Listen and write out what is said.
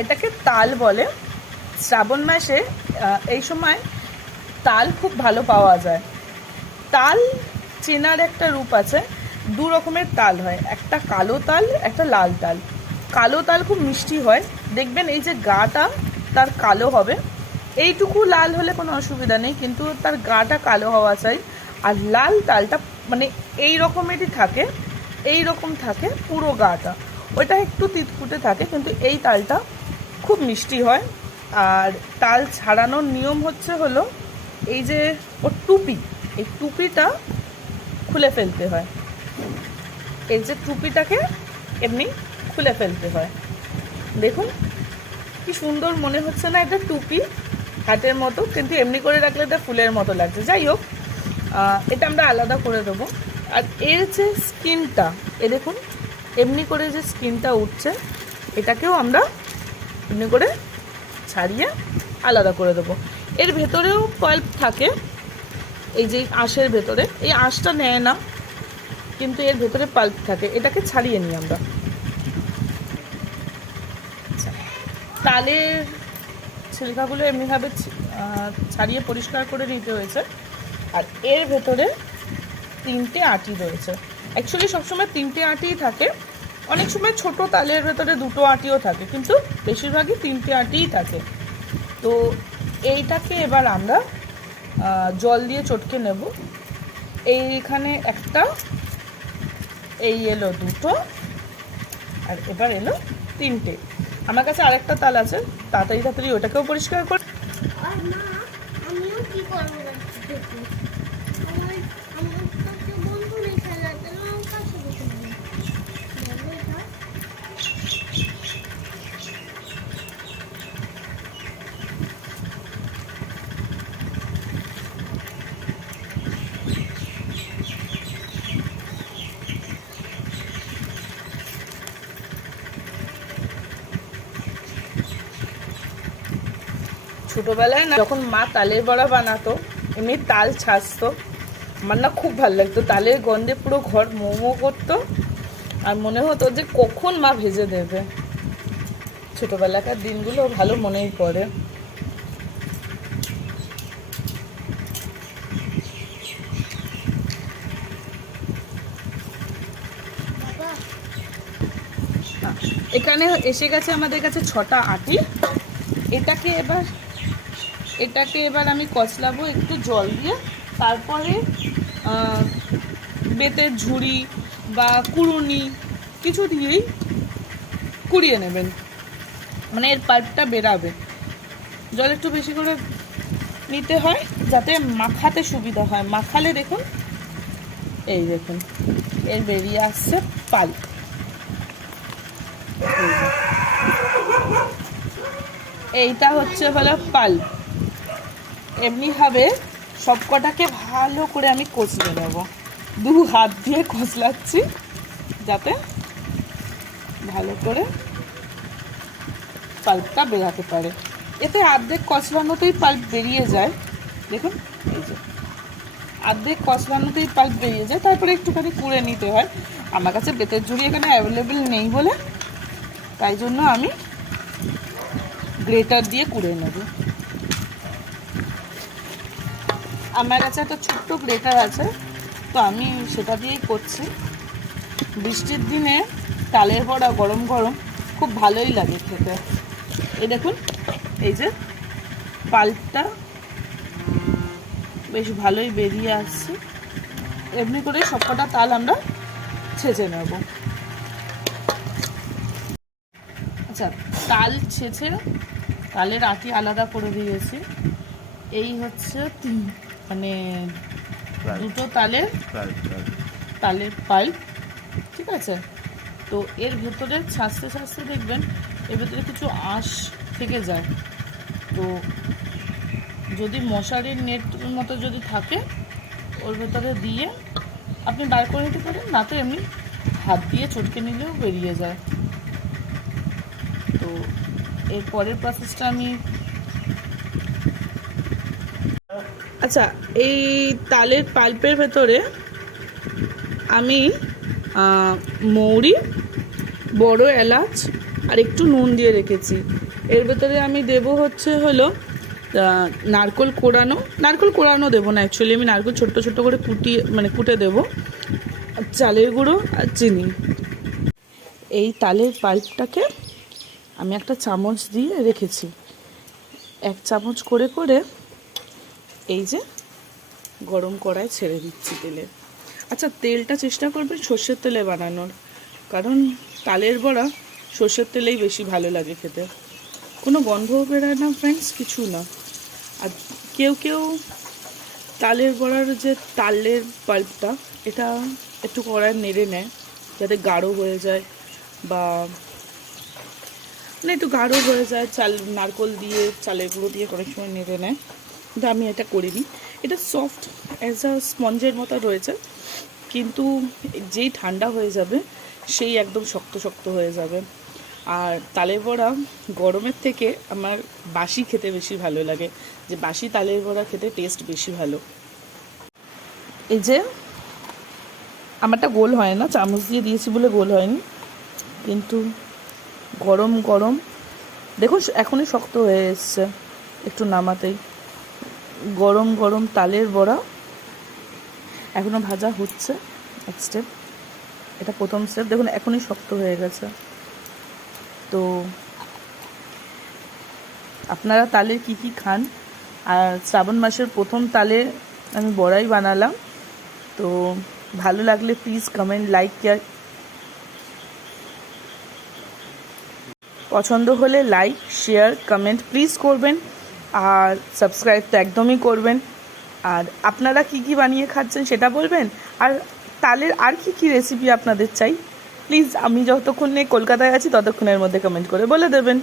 এটাকে তাল বলে। শ্রাবণ মাসে এই সময় তাল খুব ভালো পাওয়া যায়। তাল চেনার একটা রূপ আছে, দু রকমের তাল হয়, একটা কালো তাল, একটা লাল তাল। কালো তাল খুব মিষ্টি হয়, দেখবেন এই যে গাটা তার কালো হবে, এইটুকু লাল হলে কোনো অসুবিধা নেই, কিন্তু তার গাটা কালো হওয়া চাই। আর লাল তালটা মানে এই রকমেরই থাকে, এই রকম থাকে পুরো গাটা, ওইটা একটু তিতকুটে থাকে, কিন্তু এই তালটা খুব মিষ্টি হয়। আর তাল ছাড়ানোর নিয়ম হলো এই যে ওর টুপি, এই টুপিটা খুলে ফেলতে হয়। এই যে টুপিটাকে এমনি খুলে ফেলতে হয়। দেখুন কি সুন্দর মনে হচ্ছে না, এটা টুপি হাতের মতো, কিন্তু এমনি করে রাখলে এটা ফুলের মতো লাগছে। যাই হোক, এটা আমরা আলাদা করে দেবো। আর এর যে স্কিনটা, এ দেখুন এমনি করে যে স্কিনটা উঠছে, এটাকেও আমরা এমনি করে ছাড়িয়ে আলাদা করে দেবো। এর ভেতরেও পাল্প থাকে, এই যে আঁশের ভেতরে, এই আঁশটা নেয় না, কিন্তু এর ভেতরে পাল্প থাকে, এটাকে ছাড়িয়ে নিই আমরা। তালের ছিলকাগুলো এমনিভাবে ছাড়িয়ে পরিষ্কার করে নিতে হয়েছে। আর এর ভেতরে 3টে আঁটি রয়েছে। অ্যাকচুয়ালি সবসময় 3টে আঁটিই থাকে, অনেক সময় ছোট তালের ভেতরে 2টো আঁটিও থাকে, কিন্তু বেশিরভাগই 3টে আঁটিই থাকে। তো এইটাকে এবার আমরা জল দিয়ে চটকে নেব। এইখানে একটা, এই এলো 2টো, আর এবার এলো 3টে। আমার কাছে আরেকটা তাল আছে, তাড়াতাড়ি ওটাকেও পরিষ্কার করে। ছোটোবেলায় না, যখন মা তালের বড়া বানাতো, এমনি তাল ছাঁচতো, আমার না খুব ভালো লাগতো, তালের গন্ধে পুরো ঘর মোমো করতো, আর মনে হতো যে কখন মা ভেজে দেবে। ছোটোবেলাকার দিনগুলো ভালো মনেই পড়ে। এখানে এসে গেছে আমাদের কাছে 6টা আঁটি। এটাকে এবার আমি কচলাবো একটু জল দিয়ে। তারপরে বেতের ঝুড়ি বা কুড়ুনি কিছু দিয়েই কুড়িয়ে নেবেন, মানে এর পাল্পটা বেরাবে। জল একটু বেশি করে নিতে হয় যাতে মাখাতে সুবিধা হয়। মাখালে দেখুন, এই দেখুন এর বেরিয়ে আসছে পাল্প। এইটা হলো পাল্প। এমনিভাবে সব কটাকে ভালো করে আমি কচলে নেব, 2 হাত দিয়ে কচলাচ্ছি যাতে ভালো করে পাল্পটা বেরাতে পারে। এতে অর্ধেক কচলানোতেই পাল্প বেরিয়ে যায়। দেখুন এই যে অর্ধেক কচলানোতেই পাল্প বেরিয়ে যায়, তারপরে একটুখানি কুড়ে নিতে হয়। আমার কাছে বেতের ঝুড়ি এখানে অ্যাভেলেবেল নেই বলে, তাই জন্য আমি গ্রেটার দিয়ে কুড়ে নেব। আমার কাছে একটা ছোট্ট গ্রেটার আছে, তো আমি সেটা দিয়েই করছি। বৃষ্টির দিনে তালের বড়া গরম গরম খুব ভালোই লাগে খেতে। এই দেখুন এই যে পাল্পটা বেশ ভালোই বেরিয়ে আসছে। এমনি করে সবকটা তাল আমরা ছেঁচে নেব। আচ্ছা, তাল ছেঁচে তালের আটি আলাদা করে দিয়েছি। এই হচ্ছে মানে 2টো তালের পাল্প, ঠিক আছে। তো এর ভেতরে ছাঁচতে দেখবেন এর ভেতরে কিছু আঁশ থেকে যায়। তো যদি মশারির নেট মতো যদি থাকে, ওর ভেতরে দিয়ে আপনি বার করে নিতে পারেন, না তো এমনি হাত দিয়ে চটকে নিলেও বেরিয়ে যায়। তো এর পরের প্রসেসটা আমি, আচ্ছা, এই তালের পাল্পের ভেতরে আমি মৌরি, বড় এলাচ, আর একটু নুন দিয়ে রেখেছি। এর ভেতরে আমি দেবো হলো নারকোল কোড়ানো দেবো না, অ্যাকচুয়ালি আমি নারকোল ছোট্ট ছোট্ট করে কুটে দেবো, চালের গুঁড়ো আর চিনি। এই তালের পাল্পটাকে আমি একটা চামচ দিয়ে রেখেছি, 1 চামচ করে করে এই যে গরম কড়ায় ছেড়ে দিচ্ছি তেলে। আচ্ছা, তেলটা চেষ্টা করবেন সর্ষের তেলে বানানোর, কারণ তালের বড়া সর্ষের তেলেই বেশি ভালো লাগে খেতে, কোনো গন্ধও বেরোয় না ফ্রেন্ডস, কিছু না। আর কেউ কেউ তালের বড়ার যে তালের পাল্পটা, এটা একটু কড়ায় নেড়ে নেয় যাতে গাঢ় হয়ে যায়, বা মানে একটু গাঢ় হয়ে যায়, নারকোল দিয়ে চালের গুঁড়ো দিয়ে অনেক সময় নেড়ে নেয়, কিন্তু আমি এটা করিনি। এটা সফট অ্যাজ আ স্পঞ্জের মতো রয়েছে, কিন্তু যেই ঠান্ডা হয়ে যাবে সেই একদম শক্ত শক্ত হয়ে যাবে। আর তালের বড়া গরমের থেকে আমার বাসি খেতে বেশি ভালো লাগে, যে বাসি তালের বড়া খেতে টেস্ট বেশি ভালো। এই যে আমারটা গোল হয় না, চামচ দিয়ে দিয়েছি বলে গোল হয়নি, কিন্তু গরম গরম দেখুন এখনই শক্ত হয়ে এসছে একটু নামাতেই। গরম গরম তালের বড়া এখনও ভাজা হচ্ছে, এক স্টেপ, এটা প্রথম স্টেপ, দেখুন এখনই শক্ত হয়ে গেছে। তো আপনারা তালের কি কি খান? আর শ্রাবণ মাসের প্রথম তালে আমি বড়াই বানালাম। তো ভালো লাগলে প্লিজ কমেন্ট, লাইক, পছন্দ হলে লাইক, শেয়ার, কমেন্ট প্লিজ করবেন, আর সাবস্ক্রাইব তো একদমই করবেন। আর আপনারা কি কি বানিয়ে খাচ্ছেন সেটা বলবেন, আর তালের আর কি কি রেসিপি আপনাদের চাই প্লিজ, আমি যতক্ষণে কলকাতায় আছি ততক্ষণের মধ্যে কমেন্ট করে বলে দেবেন।